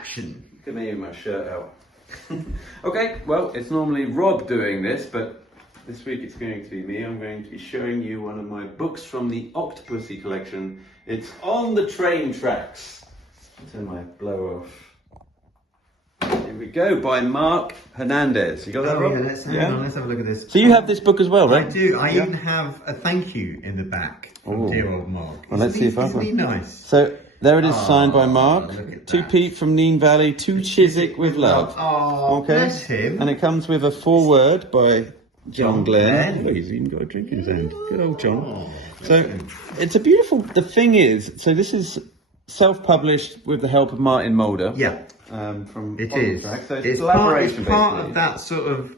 action. Look at me with my shirt out. Okay, well, it's normally Rob doing this, but this week it's going to be me. I'm going to be showing you one of my books from the Octopussy collection. It's On the Train Tracks. Turn my blow off. Here we go, by Marc Hernandez. You got that, Rob? Yeah, let's have a look at this. So you have this book as well, right? I do. I even have a thank you in the back from dear old Marc. Well, let's see if I can. Isn't he nice? So there it is, signed by Marc. To Pete from Nene Valley, to Chiswick with love. Oh, okay. Bless him. And it comes with a foreword by John Glenn. Oh, he's even got a drink in his hand. Good old John. Oh, so it's a beautiful. The thing is, so this is self-published with the help of Martin Mulder. Yeah. From it is. So it's collaboration. It's part of that sort of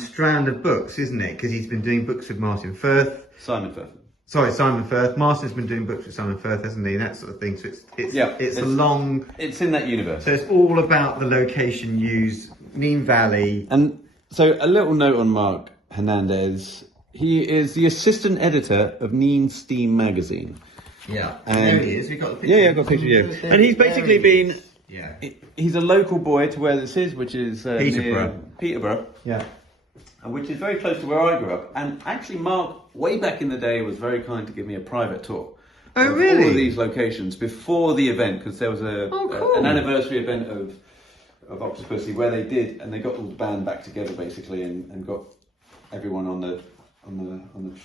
strand of books, isn't it? Because he's been doing books with Martin Firth. Simon Firth. Sorry, Simon Firth. Martin's been doing books with Simon Firth, hasn't he? That sort of thing. So it's a long. It's in that universe. So it's all about the location used, Nene Valley. And so a little note on Marc Hernandez. He is the assistant editor of Nene Steam magazine. Yeah. And there he is. We got the picture. Yeah, I got a picture. Yeah. And he's basically been. Yeah. He's a local boy to where this is, which is Peterborough. Yeah. Which is very close to where I grew up. And actually, Marc, way back in the day, was very kind to give me a private tour. Oh, really? All of these locations before the event, because there was an anniversary event of Octopussy where they did, and they got all the band back together basically, and got everyone on the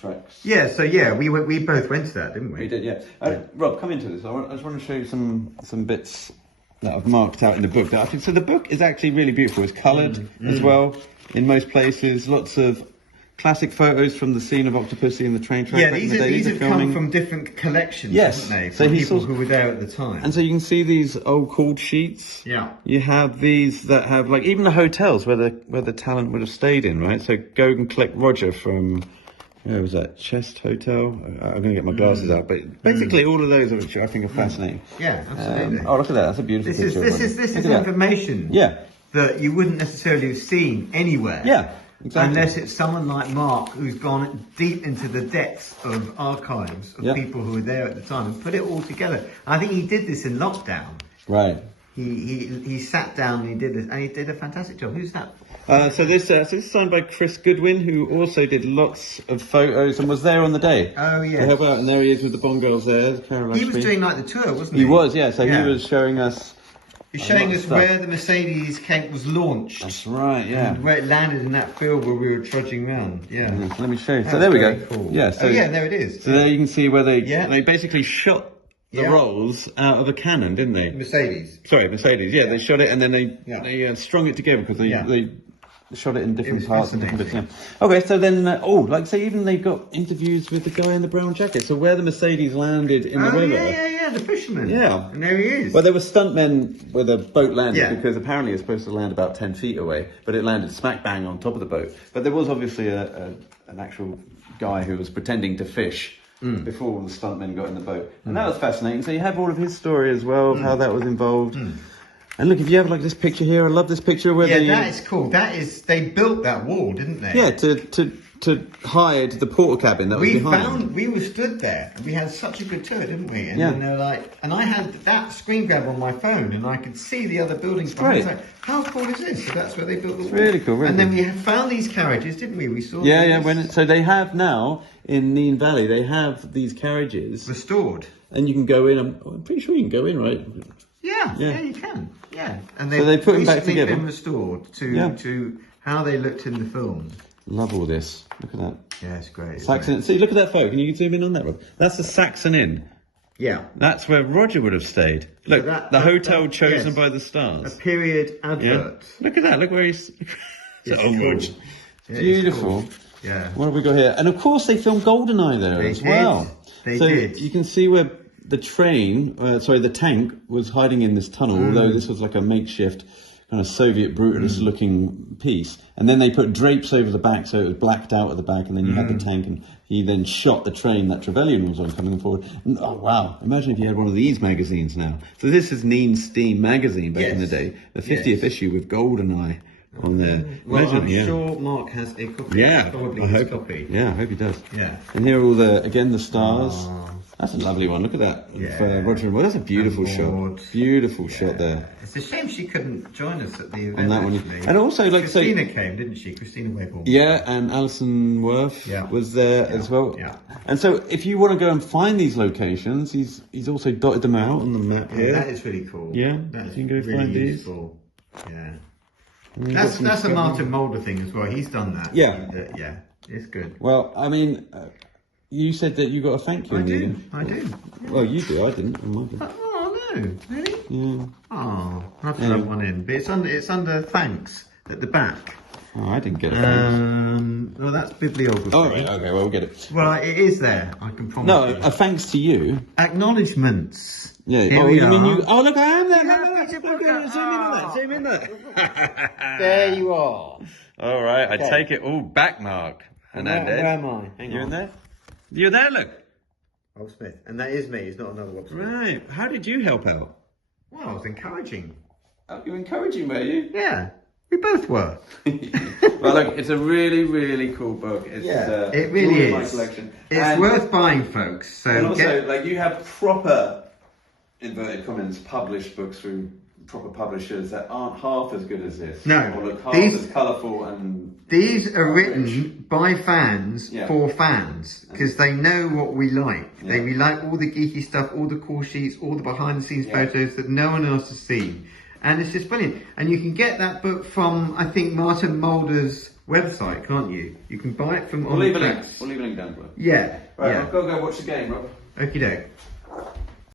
tracks. Yeah. So yeah, we both went to that, didn't we? We did, yeah. Rob, come into this. I just want to show you some bits that I've marked out in the book. So the book is actually really beautiful. It's coloured as well in most places. Lots of classic photos from the scene of Octopussy and the train track. Yeah, these have come from different collections, haven't they? So people who were there at the time. And so you can see these old called sheets. Yeah. You have these that have like even the hotels where the talent would have stayed in, right? So go and collect Roger from. Where was that? Chest Hotel? I'm going to get my glasses out, but basically all of those which I think are fascinating. Yeah, absolutely. Oh, look at that. That's a beautiful picture. This is information that you wouldn't necessarily have seen anywhere. Yeah, exactly. Unless it's someone like Marc who's gone deep into the depths of archives of people who were there at the time and put it all together. I think he did this in lockdown. Right. He sat down and he did this, and he did a fantastic job. Who's that? So this is signed by Chris Goodwin, who also did lots of photos and was there on the day. Oh yeah. To help out, and there he is with the Bond girls there. He was doing like the tour, wasn't he? He was, yeah. So he was showing us. He's showing us where the Mercedes was launched. That's right, yeah. And where it landed in that field where we were trudging around. Yeah. Let me show you. So there we go. Cool. Yeah. So, there it is. So there you can see where they basically shot the rolls out of a cannon, didn't they? Mercedes. Sorry, Mercedes. Yeah, they shot it and then they they strung it together because they shot it in different parts and different bits. Yeah. Okay, so then like say even they got interviews with the guy in the brown jacket. So where the Mercedes landed in the river. Yeah, the fisherman. Yeah, and there he is. Well, there were stuntmen where the boat landed because apparently it's supposed to land about 10 feet away, but it landed smack bang on top of the boat. But there was obviously an actual guy who was pretending to fish. Before all the stuntmen got in the boat. And that was fascinating. So you have all of his story as well, of how that was involved. And look, if you have like this picture here, I love this picture where that is cool. They built that wall, didn't they? Yeah, to hide the porter cabin that was behind. We were stood there, and we had such a good tour, didn't we? And then they're like, and I had that screen grab on my phone, and I could see the other buildings behind. I was like, how cool is this? So that's where they built the wall. Really cool, really. And then we found these carriages, didn't we? We saw. So they have now in Nene Valley, they have these carriages restored, and you can go in. I'm pretty sure you can go in, right? Yeah, you can. Yeah, and they put them back together. Been restored to how they looked in the film. Love all this. Look at that. Yeah, it's great. Saxon. See, look at that photo. Can you zoom in on that, Rob? That's the Saxon Inn. Yeah. That's where Roger would have stayed. Look, the hotel chosen by the stars. A period advert. Yeah. Look at that. Look where he's. It's onwards. Cool. Yeah, beautiful. Cool. Yeah. What have we got here? And of course, they filmed GoldenEye there as well. They did. You can see where the the tank was hiding in this tunnel, although this was like a makeshift kind of Soviet brutalist looking piece. And then they put drapes over the back so it was blacked out at the back, and then you had the tank, and he then shot the train that Trevelyan was on coming forward. And, oh wow, imagine if you had one of these magazines now. So this is Nene Steam magazine back in the day, the 50th issue with GoldenEye on there. Well, I'm sure Marc has a copy. Yeah, probably his copy. Yeah, I hope he does. Yeah. And here are all the stars. That's a lovely one. Look at that. Yeah. Roger and Moore. That's a beautiful And shot. Maud. Beautiful shot there. It's a shame she couldn't join us at the event. On that one. Actually. And also, like, Christina came, didn't she? Christina Webber. Yeah, and Alison Worth was there as well. Yeah. And so, if you want to go and find these locations, he's also dotted them out on the map here. That is really cool. Yeah, That's you can go really find these. useful. Yeah. And That's a Martin Mulder thing as well. He's done that. Yeah. And, yeah, it's good. Well, I mean, you said that you got a thank you. I do. Well, you do. I didn't. I didn't. Oh no, really? Yeah. Oh, I have to have one in, but it's under thanks at the back. Oh, I didn't get a thanks. Well, that's bibliography. Oh, right, okay, well, we'll get it. Well, it is there. I can promise. No, you. a thanks to you. Acknowledgements. Yeah. Here we you mean are. you? Oh, look, I am there. Zoom in there. There you are. All right, I take it all back, Mark. Hernandez. Where am I? Hang You on. in there? You're there, look. Rob Smith. And that is me. It's not another Rob Smith. Right. How did you help out? Well, I was encouraging. Oh, you're encouraging, were you? Yeah, we both were. Well, look, it's a really, really cool book. It's, it really all in my is. collection. It's worth buying, folks. So and also, like, you have proper, inverted commas, published books from proper publishers that aren't half as good as this. No, or look half as colourful and. These are written by fans for fans because they know what we like. Yeah. We like all the geeky stuff, all the call sheets, all the behind the scenes photos that no one else has seen. And it's just brilliant. And you can get that book from, I think, Martin Mulder's website, can't you? You can buy it from... We'll leave a link. We'll leave a link down below. Yeah. Right, yeah. I'll go watch the game, Rob. Okie doke.